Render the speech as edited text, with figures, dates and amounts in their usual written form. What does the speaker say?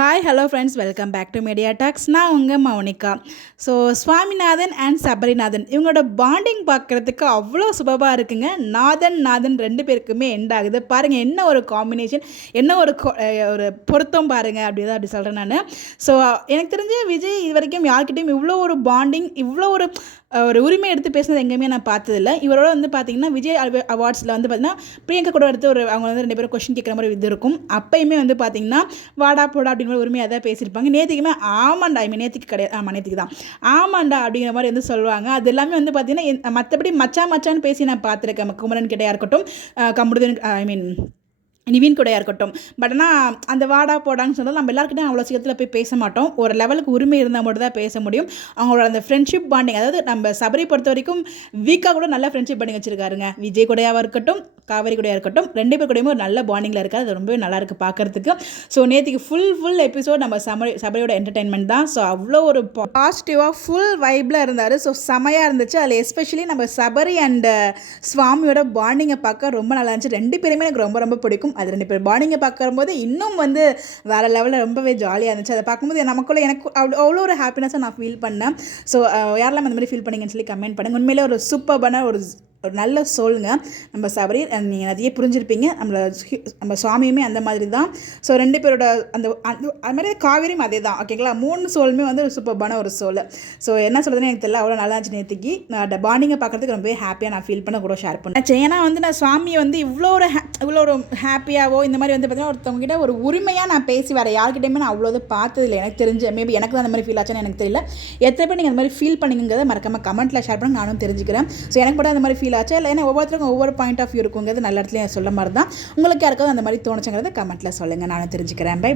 Hi hello friends, welcome back to Media Talks. நான் உங்கள் Mounika. So Swaminathan and Sabarinathan இவங்களோட bonding பார்க்குறதுக்கு அவ்வளோ சுபமாக இருக்குங்க. நாதன் ரெண்டு பேருக்குமே எண்ட் ஆகுது. பாருங்கள், என்ன ஒரு காம்பினேஷன், என்ன ஒரு பொருத்தம் பாருங்கள். அப்படி சொல்கிறேன் நான். ஸோ எனக்கு தெரிஞ்ச விஜய் இது வரைக்கும் யார்கிட்டையும் இவ்வளோ ஒரு பாண்டிங், இவ்வளோ ஒரு உரிமை எடுத்து பேசுனது எங்கேயுமே நான் பார்த்ததில்ல. இவரோட வந்து பார்த்திங்கன்னா விஜய் அவார்ட்ஸில் வந்து பார்த்திங்கன்னா பிரியங்கா கூட எடுத்து அவங்க வந்து ரெண்டு பேரும் கொஸ்டின் கேட்குற மாதிரி இது இருக்கும். அப்போயுமே வந்து பார்த்திங்கன்னா வாடா போடா அப்படிங்கிற உரிமையாக தான் பேசியிருப்பாங்க. நேற்றுக்குமே ஆமாண்டா, நேற்றுக்கு கிடையாது, நேற்றுக்கு தான் ஆமாண்டா அப்படிங்கிற மாதிரி வந்து சொல்லுவாங்க. அது எல்லாமே வந்து பார்த்திங்கன்னா மற்றபடி மச்சான்னு பேசி நான் பார்த்துருக்கேன். குமரன் கிட்டையாக இருக்கட்டும், கமருதீன் நிவின் கூடயா இருக்கட்டும். பட் ஆனால் அந்த வாடா போடான்னு சொன்னால் நம்ம எல்லாருக்கிட்டையும் அவ்வளோ சீக்கிரத்தில் போய் பேச மாட்டோம். ஒரு லெவலுக்கு உரிமை இருந்தால் மட்டும் தான் பேச முடியும். அவங்களோட அந்த ஃப்ரெண்ட்ஷிப் பாண்டிங், அதாவது நம்ம சபரி பொறுத்த வரைக்கும் வீக்காக கூட நல்ல ஃப்ரெண்ட்ஷிப் பாண்டிங் வச்சுருக்காருங்க. விஜய் கூடயாக இருக்கட்டும், காவேரி கூடயாக இருக்கட்டும், ரெண்டு பேர் கூடயுமே ஒரு நல்ல பாண்டிங்கில் இருக்காது. அது ரொம்பவே நல்லாயிருக்கு பார்க்குறதுக்கு. ஸோ நேற்றுக்கு ஃபுல் எபிசோட் நம்ம சபரியோட என்டர்டெயின்மெண்ட் தான். ஸோ அவ்வளோ ஒரு பாசிட்டிவாக ஃபுல் வைப்பில் இருந்தார். ஸோ செமையாக இருந்துச்சு. அதில் எஸ்பெஷலி நம்ம சபரி அண்ட் சுவாமியோட பாண்டிங்கை பார்க்க ரொம்ப நல்லா இருந்துச்சு. ரெண்டு பேருமே எனக்கு ரொம்ப பிடிக்கும். அது ரெண்டு பேர் பாண்டிங்கை பார்க்கும்போது இன்னும் வந்து வேறு லெவலில் ரொம்பவே ஜாலியாக இருந்துச்சு. அதை பார்க்கும்போது நமக்குள்ளே எனக்கு அவ்வளோ ஒரு ஹாப்பினஸாக நான் ஃபீல் பண்ணேன். ஸோ யாரெல்லாம் அந்த மாதிரி ஃபீல் பண்ணிங்கன்னு சொல்லி கமெண்ட் பண்ணுங்கள். உண்மையிலே ஒரு சூப்பர்பான ஒரு நல்ல சோலுங்க நம்ம சபரி. நீங்கள் நிறைய புரிஞ்சிருப்பீங்க. நம்ம சுவாமியுமே அந்த மாதிரி தான். ஸோ ரெண்டு பேரோட அது மாதிரி காவேரியும் அதே தான். ஓகேங்களா, மூணு சோலுமே வந்து ஒரு சூப்பர்பான ஒரு சோல். ஸோ என்ன சொல்கிறதுன்னு எனக்கு தெரியல, அவ்வளோ நல்லா இருந்துச்சு நேற்றுக்கு. நான் பாண்டிங்கை பார்க்குறதுக்கு ரொம்பவே ஹாப்பியாக நான் ஃபீல் பண்ண கூட ஷேர் பண்ணேன். ஏன்னா வந்து நான் சுவாமியை வந்து இவ்வளோ ஒரு ஹாப்பியாகவோ இந்த மாதிரி வந்து பார்த்தீங்கன்னா ஒருத்தவங்ககிட்ட ஒரு உரிமையாக நான் பேசி வேறு யார்கிட்டையுமே நான் அவ்வளோ பார்த்ததில்லை. எனக்கு தெரிஞ்சு மேபி எனக்கு தான் அந்த மாதிரி ஃபீல் ஆச்சுன்னு எனக்கு தெரியல. எத்தனை பேர் நீங்கள் அந்த மாதிரி ஃபீல் பண்ணிங்கிறத மறக்காமல் கமெண்ட்டில் ஷேர் பண்ணி நானும் தெரிஞ்சுக்கிறேன். ஸோ எனக்கு கூட அந்த மாதிரி ஃபீல் ஆச்சு இல்லை, ஏன்னா ஒவ்வொருத்தருக்கும் ஒவ்வொரு பாயிண்ட் ஆஃப் வியூ இருக்குங்கிறது நல்ல இடத்துல சொல்ல மாதிரி தான். உங்களுக்கு யாருக்காவது அந்த மாதிரி தோணுச்சுங்கிறத கமெண்ட்டில் சொல்லுங்கள், நானும் தெரிஞ்சுக்கிறேன். பை.